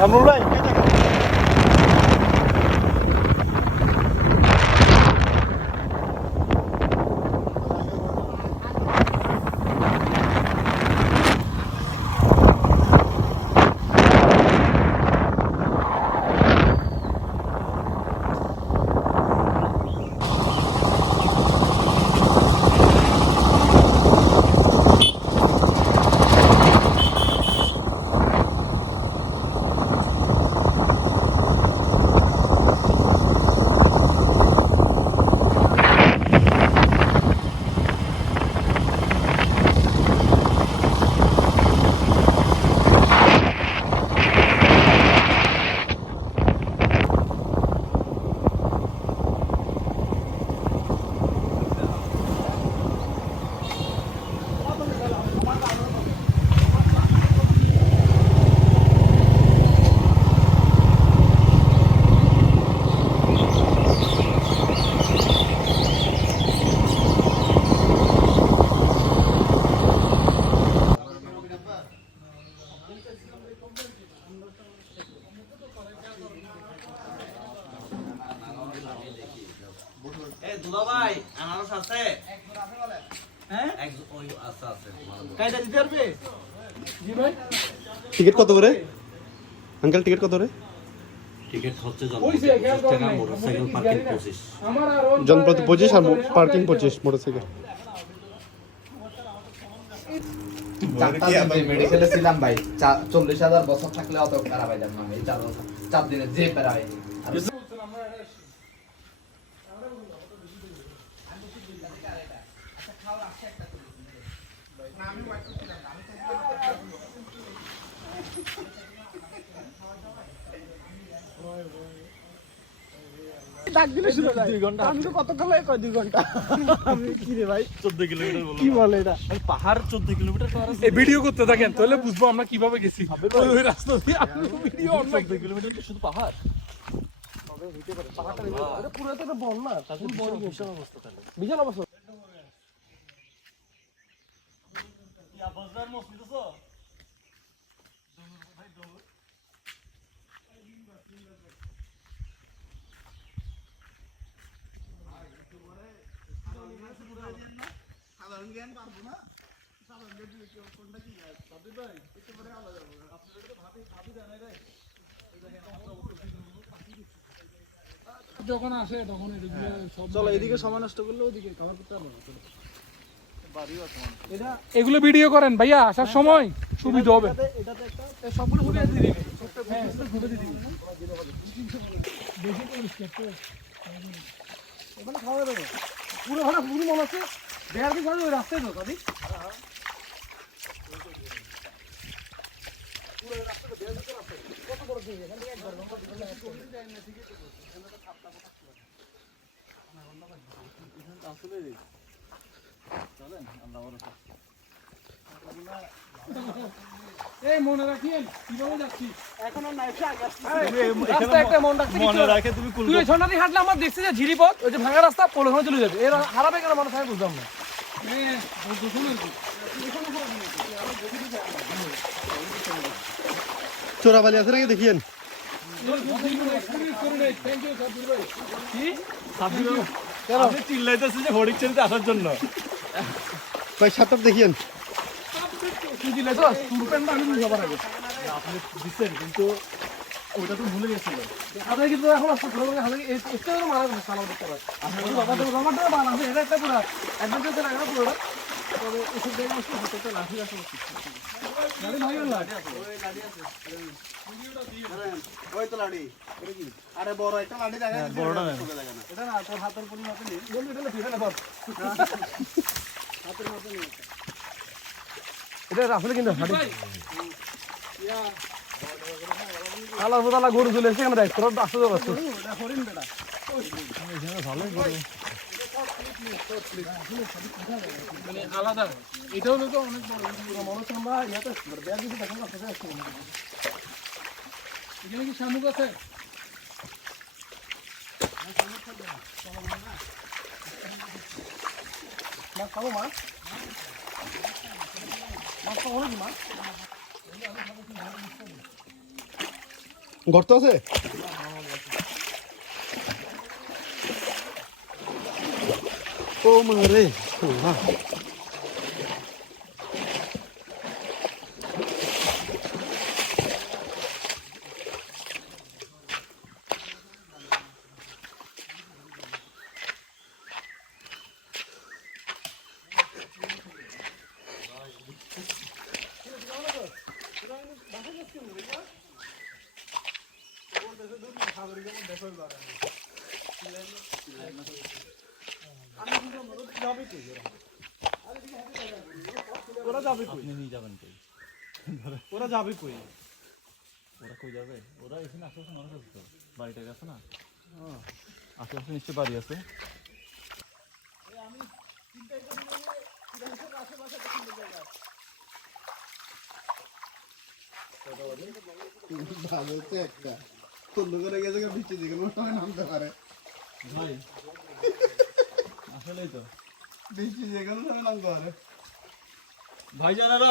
কামরুল ভাই টিকিট কত করে আঙ্কেল টিকিট কত করে টিকিট হচ্ছে টাকা মোটরসাইকেল পার্কিং 25 জনপ্রতি 25 আর পার্কিং 25 মোটরসাইকেল মেডিকেলে ছিলাম ভাই 40,000 বছর থাকলে অত খারাপ হয় না এই 4 দিনে যে পেরায় ডাক দিলে শুনে যায় 2 ঘন্টা আমি তো কতক্ষণ লাগে কয় 2 ঘন্টা আমি কি রে ভাই 14 কিলোমিটার বলো কি বলে এটা পাহাড় 14 কিলোমিটার পার আছে এই ভিডিও করতে থাকেন তাহলে বুঝবো আমরা কিভাবে গেছি ওই রাস্তা দিয়ে আপনি ভিডিও অন 14 কিলোমিটার তো শুধু পাহাড় তবে হইতে পারে পাহাড়টা এটা পুরো তো বল না তাহলে বড় বিশাল অবস্থা তাহলে বিশাল অবস্থা কি আবাজদার মসজিদছো সাধারণ জ্ঞান পারবো না সাধারণ জ্ঞান দিলে কেউ কোনটা কি যায় সাথে ভাই একটু পরে আলাদা যাবে আপনাদের তো ভাবি জানাই রে যখন আসে তখন এদিকে সব চলো এদিকে সময় নষ্ট করলে ওদিকে কভার করতে পারবো না এটা এগুলো ভিডিও করেন ভাইয়া আসার সময় সুবিধা হবে এটাতে একটা সবগুলো ঘুরে দিয়ে দিবে হ্যাঁ ঘুরে দিয়ে দিবে বেশি পরিষ্কার তো ওখানে খাওয়া যাবে পুরো ভাড়া পুরো মনে হচ্ছে দেড় দিন ওই রাস্তায় তো দাদি কত বড় দিকে এখান থেকে একবার এই মনে রাখিয়েন কিভাবে যাচ্ছি এখন আর নাইফে আগে আসছে রাস্তা একটা মন রাখতে মনে রাখে তুমি তুই এই ছন্নাটি হাঁটলে আমার দেখছি যে ঝিরিপথ ওই যে ভাঙা রাস্তা পোলে ওখানে চলে যাবে এর হারাবে কেন মানুষ আমি বুঝলাম না চোরাবালি আছে নাকি দেখিয়েন আপনি চিল্লাইতেছে যে হরিক ছেড়ে আসার জন্য ভাই সাতটাপ দেখিয়েন আপনি দিচ্ছেন কিন্তু ওটা তো ভুলে গেছিল আপনার কিন্তু এখন আসতে ঘুরে ঘুরে হাতে একটু মারা গেছে সালাম করতে পারে রমাটা বানা আছে এটা একটা পুরো অ্যাডভেঞ্চার লাগা পুরোটা তবে এসব জায়গায় আসলে হাতে লাঠি আছে লাঠি ভাই লাঠি আছে ওই লাঠি আছে ওই তো লাঠি এটা কি আরে বড় একটা লাঠি দেখা যাচ্ছে বড়টা না এটা না তোর হাতের পরিমাপে নেই বল এটা না ফিরে না ধর হাতের মতো নেই এটা আসলে কিন্তু হাড়ি আলা বোতলা গরু চলে এসে আমরা দেখ তোর আসতে যাচ্ছে এটা হরিণ বেটা এখানে ভালোই গরু মানে আলাদা এটাও লোক অনেক বড় মনে হচ্ছে আমরা ইয়াতে ব্যাগ দিতে দেখেন না কোথায় আসছে এখানে কি শামুক আছে মাছ খাবো মাছ মাছ খাবো নাকি মাছ গর্ত আছে ও মারে ওরা যাবে কই নিয়ে যাবেন কই ওরা যাবে কই ওরা কই যাবে ওরা এখানে আশেপাশে মানুষ আছে তো বাড়িটা গেছে না আশেপাশে নিশ্চয় বাড়ি আছে ভালো হচ্ছে একটা তল্লু করে গেছে বৃষ্টি যে কোনো সময় নামতে পারে ভাই আসলেই তো বৃষ্টি যে কোনো সময় নামতে পারে ভাই জানারা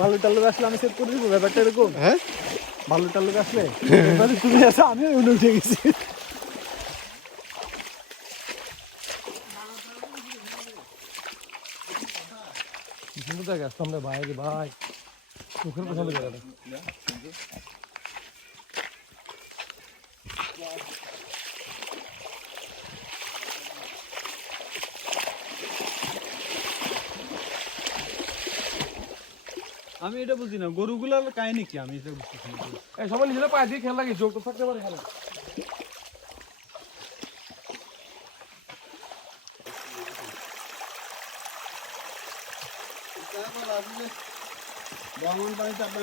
ভালো টালু আসলে আমি সেট করে দিব ব্যাপারটা এরকম হ্যাঁ ভালো টালু আসলে এবারে তুমি আসো আমিও উঠে গেছি সুন্দর জায়গা আসতাম রে ভাই রে ভাই চোখের পছন্দ করে আমি এটা বুঝি না গরুগুলার কাহিনী কি আমি এটা বুঝতেছি না এই সবাই নিজেরা পায়ে দিয়ে খেলা লাগে যোগ তো থাকতে পারে খেলা বামন পানি চাপে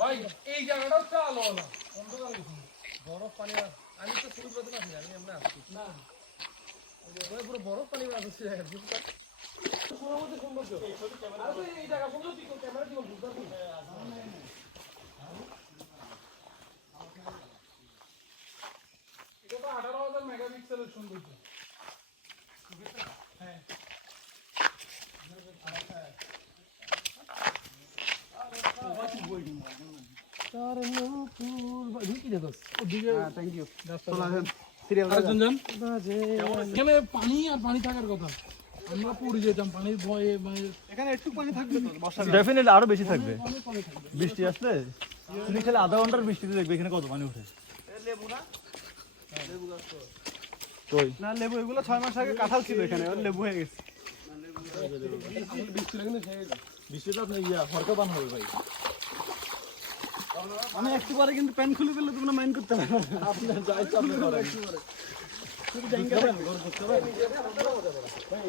ভাই এই জায়গাটাও চালো না অন্ধকার বরফ পানি আমি তো শুরু করতে পারছি আমি এমনি আসছি না পুরো বরফ পানি আসছে সৌন্দর্য এই জায়গা সুন্দর ক্যামেরা কি বুঝতে পারছি এটা তো 18,000 মেগাপিক্সেলের সৌন্দর্য হ্যাঁ এখানে পানি আর পানি থাকার কথা আমরা পড়ে যেতাম পানির ভয়ে এখানে একটু পানি থাকবে তো বর্ষা ডেফিনেটলি আরো বেশি থাকবে বৃষ্টি আসলে তুমি খালি আধা ঘন্টার বৃষ্টিতে দেখবে এখানে কত পানি ওঠে লেবু না লেবু গাছ কই না লেবু এগুলো 6 মাস আগে কাঁঠাল ছিল এখানে লেবু হয়ে গেছে বৃষ্টি তো আপনি হরকা পান হবে ভাই আমি একটু পরে কিন্তু প্যান্ট খুলে ফেললে তোমরা মাইন্ড করতে পারবে আপনার যাই চাপে করেন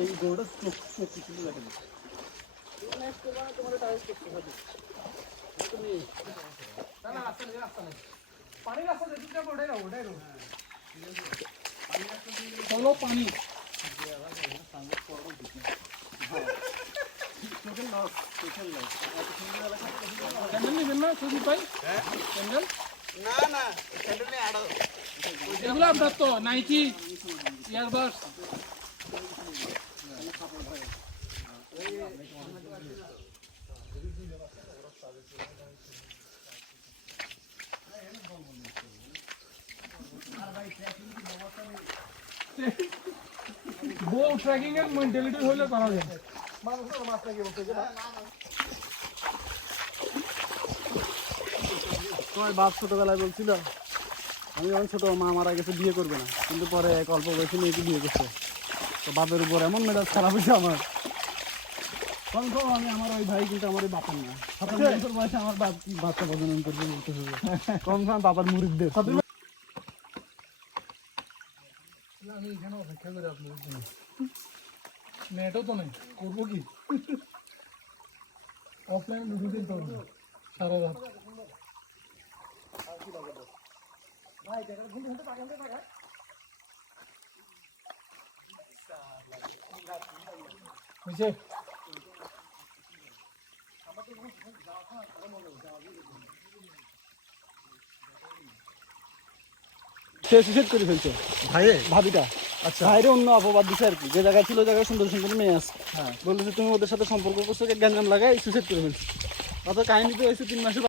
এই গরুটা চোখ কিছু দেখেন পানি রাস্তা যেটা ওটাই না ওটাই চলো পানি ক্যান্ডেল নেবেন না সুজিত ভাই ক্যান্ডেল না না স্যান্ডেল নেই আড়া এগুলো আপনার তো নাইকি ইয়ারবাস বউ ট্র্যাকিং এর মেন্টালিটি হইলে করা যায় মানুষের মাছ নাকি বলতে তোমার বাপ ছোটবেলায় বলছিল আমি যখন ছোট মা মারা গেছে বিয়ে করবে না, কিন্তু পরে এক অল্প বয়সে মেয়েকে বিয়ে করছে। তো বাপের উপর এমন মেজাজ খারাপ হয়েছে আমার, কনফার্ম আমি আমার ওই ভাই কিন্তু আমার ওই বাপের না। 57 বছর বয়সে আমার বাপ বাচ্চা প্রজনন করবে বলতেছে, কনফার্ম বাবার মুরিদদের। আমি এখানে অপেক্ষা করি আপনাদের জন্য। নেটও তো নেই, করবো কি? অফলাইন লুডো খেলতে হবে সারা রাত। বুঝছে? সে সুইসাইড করে ফেলছে ভাইয়ে ভাবিটা। আচ্ছা, ভাইরে অন্য অপবাদ দিছে আর কি, যে জায়গায় ছিল ওই জায়গায় সুন্দর সুন্দর মেয়ে আছে, হ্যাঁ বলতেছে তুমি ওদের সাথে সম্পর্ক করছো, গ্যাঞ্জাম লাগাই সুইসাইড করে ফেলছে। অত কাহিনী তো হয়েছে 3 মাসের।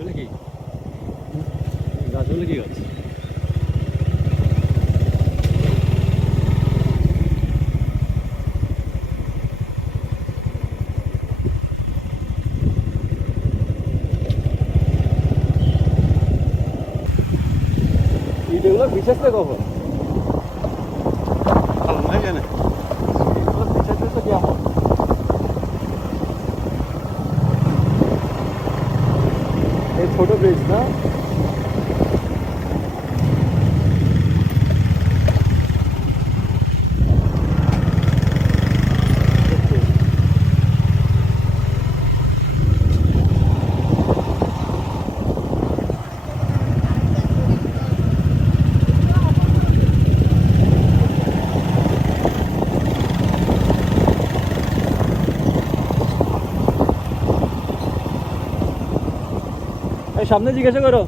বলে কি গাছ বলে কি গাছ? ভিডিওগুলো বিশেষ কখন ভাই জানে এই ছোট ব্রিজ না, সামনে জিজ্ঞাসা করো।